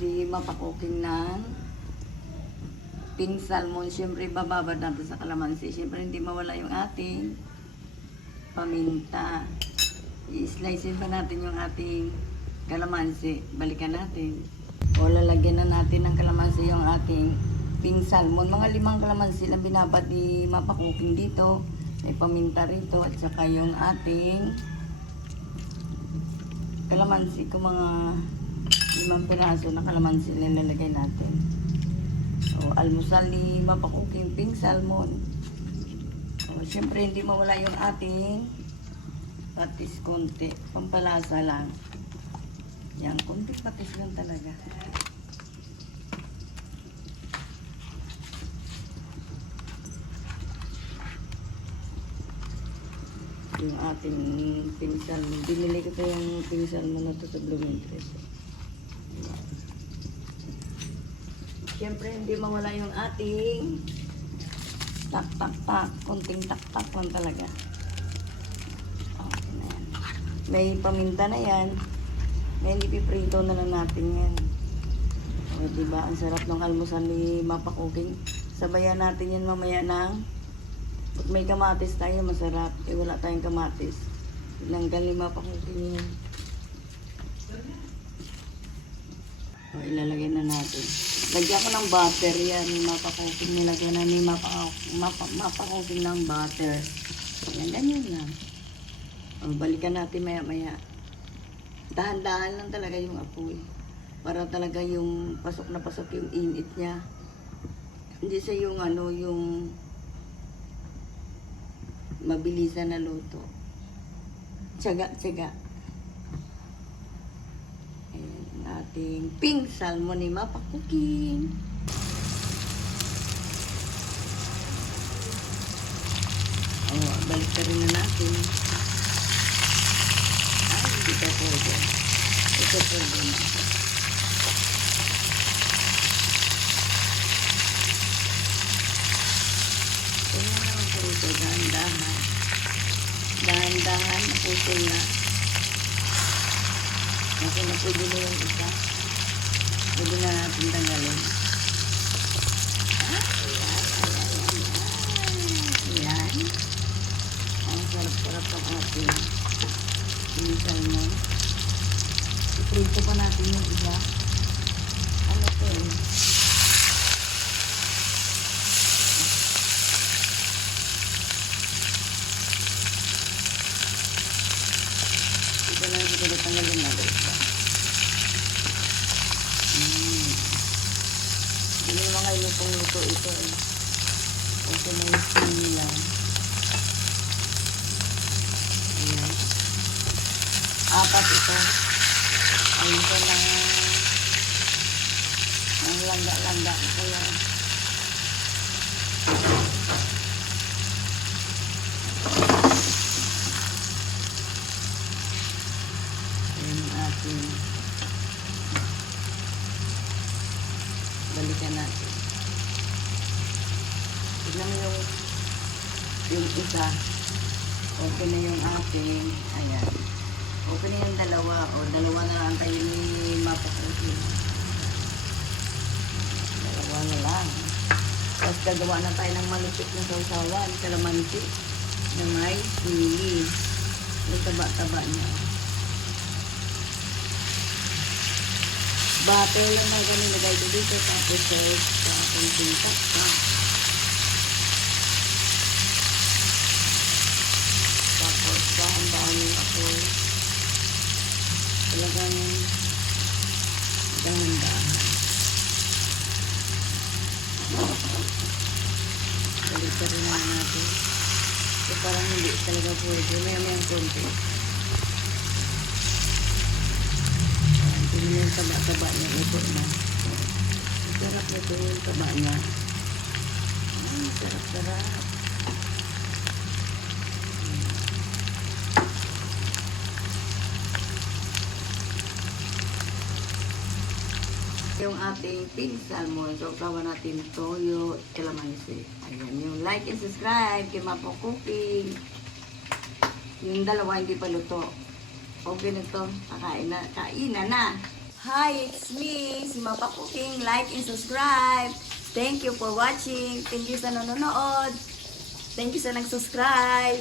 si mapakuking ng pink salmon. Siyempre, bababad natin sa kalamansi. Siyempre, hindi mawala yung ating paminta. I-slicein pa natin yung ating kalamansi. Balikan natin. O, lalagyan na natin ng kalamansi yung ating pink salmon. Mga 5 kalamansi lang binabad ni mapakuking dito. May paminta rito. At saka yung ating kalamansi ko, mga 5 piraso na kalamansi na lalagay natin. O, almusal ni mapakuking pink salmon. O, syempre hindi mawala yung ating patis konti. Pampalasa lang. Yan, konti patis lang talaga. Yung ating pink salmon. Binili ko yung pink salmon na ito sa Bloomingdale's. Siyempre, hindi mawala yung ating tak-tak-tak. Kunting tak-tak lang talaga. Okay na yan. May paminta na yan. May ipiprito na lang natin yan. O, diba? Ang sarap ng almusal ni mapakuking. Sabayan natin yan mamaya ng pag may kamatis tayo, masarap. Eh, wala tayong kamatis. Tinanggal ni mapakuking yan. O, ilalagay na natin. Lagyan ko ng butter yan. Mapakuking nilagyan na ni mapakuking ng butter. Yan, ganyan lang. O, balikan natin maya-maya. Dahan-dahan lang talaga yung apoy. Para talaga yung pasok na pasok yung init niya. Hindi sa yung ano, yung mabilisan na luto. Tiyaga-tiyaga. Ayan, ating pink salmon ni mapakuking. O, balik ka rin na natin. Ay, hindi ka pwede. Ito pwede na. Ito na naman po ito. Dahan-dahan. Dahan-dahan. Naputo na. Okay na pwede na yung isa. Pwede na natin tanggalin. Ayan. Ang sarap-sarap ang ating pink salmon. Iprito pa natin yung iba. Ano ito eh? Ito lang ito na tanggalin natin ito. Hindi naman kayo lutong luto ito eh. Okay na yung skin lang. Ayan. 4 ito. Ay, ito lang ang langga-langga. Kaya ayan ating balikan natin. Tignan mo yung isa. Okay na yung ating, ayan. Okay na yung dalawa. O, dalawa na lang tayo ni mapakuking. Dalawa na lang. Tapos gagawa na tayo ng malupit na sausawan. Kalamansi na may sili. Yung taba-taba niya. Butter lang na ganun nilagay ko dito. Tapos sa konting takpak. Tapos dahan-dahan yung apoy. Talagang dahan-dahan. Balik ka rin natin. So parang hindi talaga pwede. May konti. Tingnan yung taba-taba niya. Ito na. Sarap nito yung taba niya. Ay, sarap-sarap. Yung ating pink salmon, so kawan natin toyo, kalamansi. Ayan, yung like and subscribe kay mapakuking. Yung dalawa hindi pa luto. Okay na to, kainan na. Hi, it's me, si Mapa Cooking. Like and subscribe. Thank you for watching. Thank you sa nanonood. Thank you sa nag-subscribe.